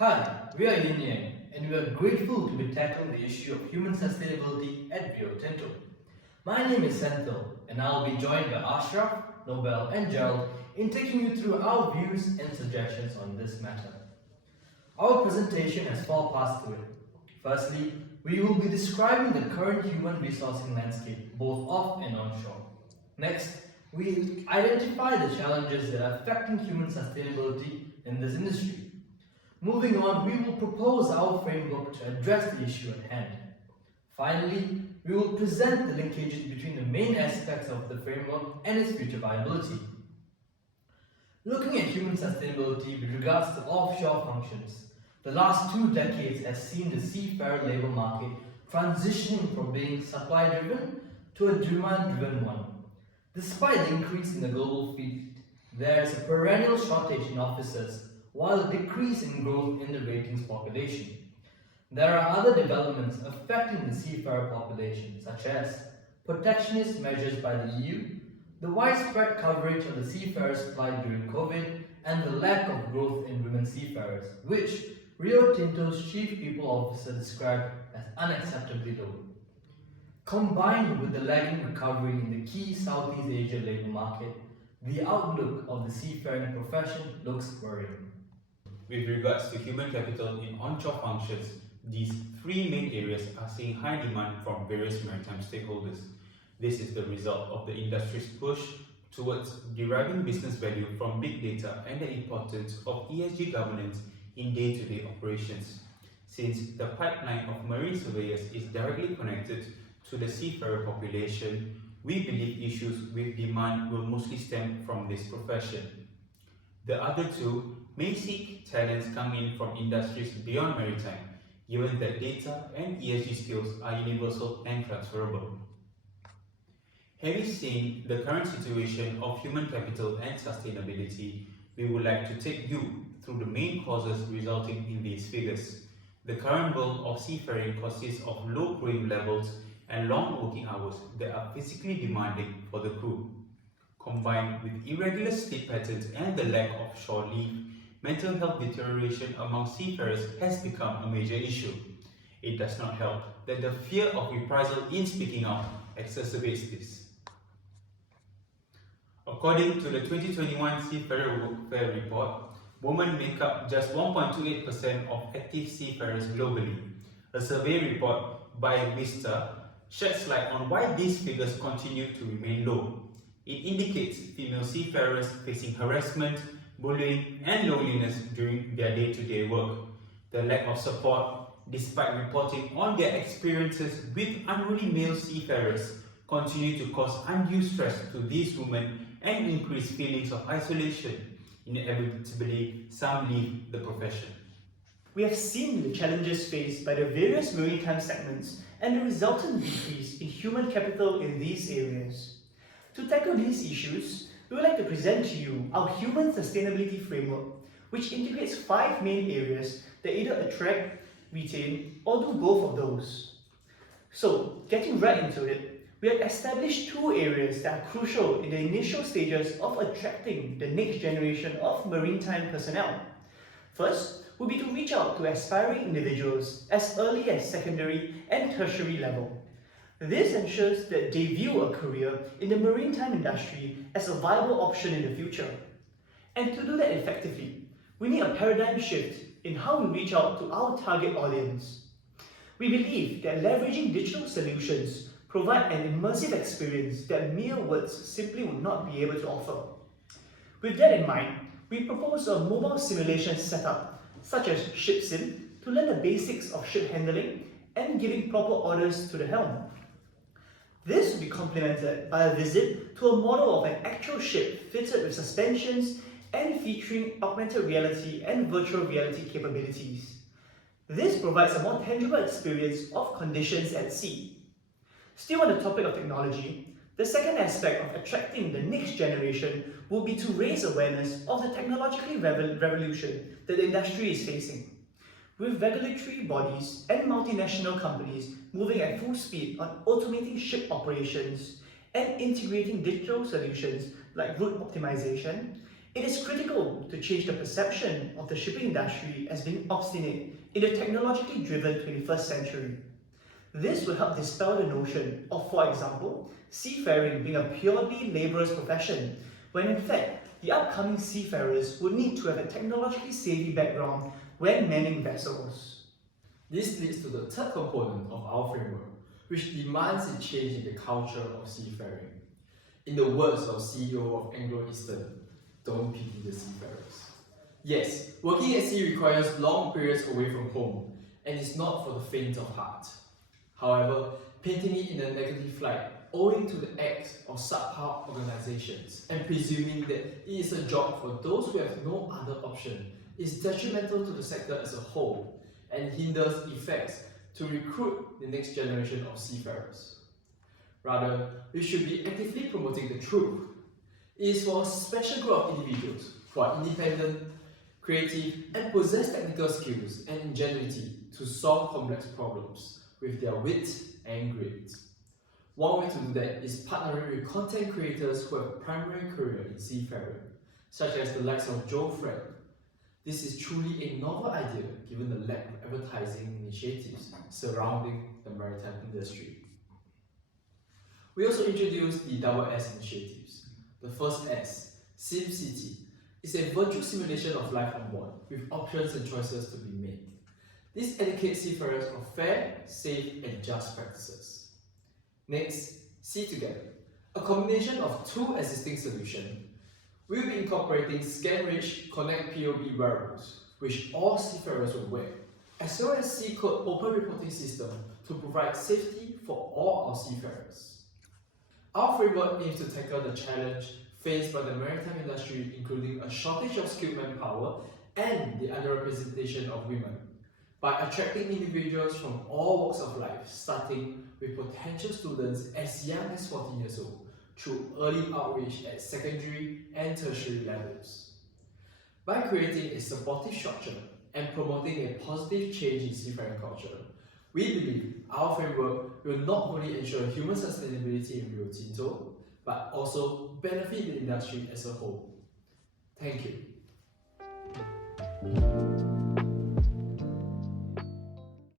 Hi, we are Yin Yang, and we are grateful to be tackling the issue of human sustainability at Rio Tinto. My name is Senthil, and I'll be joined by Ashraf, Nobel, and Gerald in taking you through our views and suggestions on this matter. Our presentation has four parts to it. Firstly, we will be describing the current human resourcing landscape, both off and onshore. Next, we identify the challenges that are affecting human sustainability in this industry. Moving on, we will propose our framework to address the issue at hand. Finally, we will present the linkages between the main aspects of the framework and its future viability. Looking at human sustainability with regards to offshore functions, the last 2 decades has seen the seafarer labour market transitioning from being supply-driven to a demand-driven one. Despite the increase in the global fleet, there is a perennial shortage in officers, while a decrease in growth in the ratings population. There are other developments affecting the seafarer population, such as protectionist measures by the EU, the widespread coverage of the seafarers' plight during COVID, and the lack of growth in women seafarers, which Rio Tinto's Chief People Officer described as unacceptably low. Combined with the lagging recovery in the key Southeast Asia labour market, the outlook of the seafaring profession looks worrying. With regards to human capital in onshore functions, these three main areas are seeing high demand from various maritime stakeholders. This is the result of the industry's push towards deriving business value from big data and the importance of ESG governance in day-to-day operations. Since the pipeline of marine surveyors is directly connected to the seafarer population, we believe issues with demand will mostly stem from this profession. The other two may seek talents coming from industries beyond maritime, given that data and ESG skills are universal and transferable. Having seen the current situation of human capital and sustainability, we would like to take you through the main causes resulting in these figures. The current world of seafaring consists of low crewing levels and long working hours that are physically demanding for the crew. Combined with irregular sleep patterns and the lack of shore leave, mental health deterioration among seafarers has become a major issue. It does not help that the fear of reprisal in speaking out exacerbates this. According to the 2021 Seafarer Workfare Report, women make up just 1.28% of active seafarers globally. A survey report by Vista sheds light on why these figures continue to remain low. It indicates female seafarers facing harassment, bullying, and loneliness during their day-to-day work. The lack of support, despite reporting on their experiences with unruly male seafarers, continue to cause undue stress to these women and increase feelings of isolation. Inevitably, some leave the profession. We have seen the challenges faced by the various maritime segments and the resultant decrease in human capital in these areas. To tackle these issues, we would like to present to you our Human Sustainability Framework, which integrates 5 main areas that either attract, retain, or do both of those. So, getting right into it, we have established 2 areas that are crucial in the initial stages of attracting the next generation of maritime personnel. First, would be to reach out to aspiring individuals as early as secondary and tertiary level. This ensures that they view a career in the maritime industry as a viable option in the future. And to do that effectively, we need a paradigm shift in how we reach out to our target audience. We believe that leveraging digital solutions provide an immersive experience that mere words simply would not be able to offer. With that in mind, we propose a mobile simulation setup, such as ShipSim, to learn the basics of ship handling and giving proper orders to the helm. This will be complemented by a visit to a model of an actual ship fitted with suspensions and featuring augmented reality and virtual reality capabilities. This provides a more tangible experience of conditions at sea. Still on the topic of technology, the second aspect of attracting the next generation will be to raise awareness of the technological revolution that the industry is facing. With regulatory bodies and multinational companies moving at full speed on automating ship operations and integrating digital solutions like route optimization, It is critical to change the perception of the shipping industry as being obstinate in the technologically driven 21st century. This will help dispel the notion of, for example, seafaring being a purely labourer's profession, when in fact, the upcoming seafarers would need to have a technologically savvy background when manning vessels. This leads to the third component of our framework, which demands a change in the culture of seafaring. In the words of CEO of Anglo Eastern, don't pity the seafarers. Yes, working at sea requires long periods away from home, and is not for the faint of heart. However, painting it in a negative light, owing to the acts of subpar organizations, and presuming that it is a job for those who have no other option, is detrimental to the sector as a whole, and hinders efforts to recruit the next generation of seafarers. Rather, we should be actively promoting the truth. It is for a special group of individuals who are independent, creative, and possess technical skills and ingenuity to solve complex problems with their wit and grit. One way to do that is partnering with content creators who have a primary career in seafaring, such as the likes of Joe Fred. This is truly a novel idea given the lack of advertising initiatives surrounding the maritime industry. We also introduced the double S initiatives. The first S, SimCity, is a virtual simulation of life on board with options and choices to be made. This educates seafarers of fair, safe, and just practices. Next, Sea Together, a combination of two existing solutions. We'll be incorporating scan-rich Connect POB wearables, which all seafarers will wear, as well as Sea Code open reporting system to provide safety for all our seafarers. Our framework aims to tackle the challenge faced by the maritime industry, including a shortage of skilled manpower and the underrepresentation of women, by attracting individuals from all walks of life, starting with potential students as young as 14 years old, through early outreach at secondary and tertiary levels. By creating a supportive structure and promoting a positive change in seafaring culture, we believe our framework will not only ensure human sustainability in Rio Tinto, but also benefit the industry as a whole. Thank you.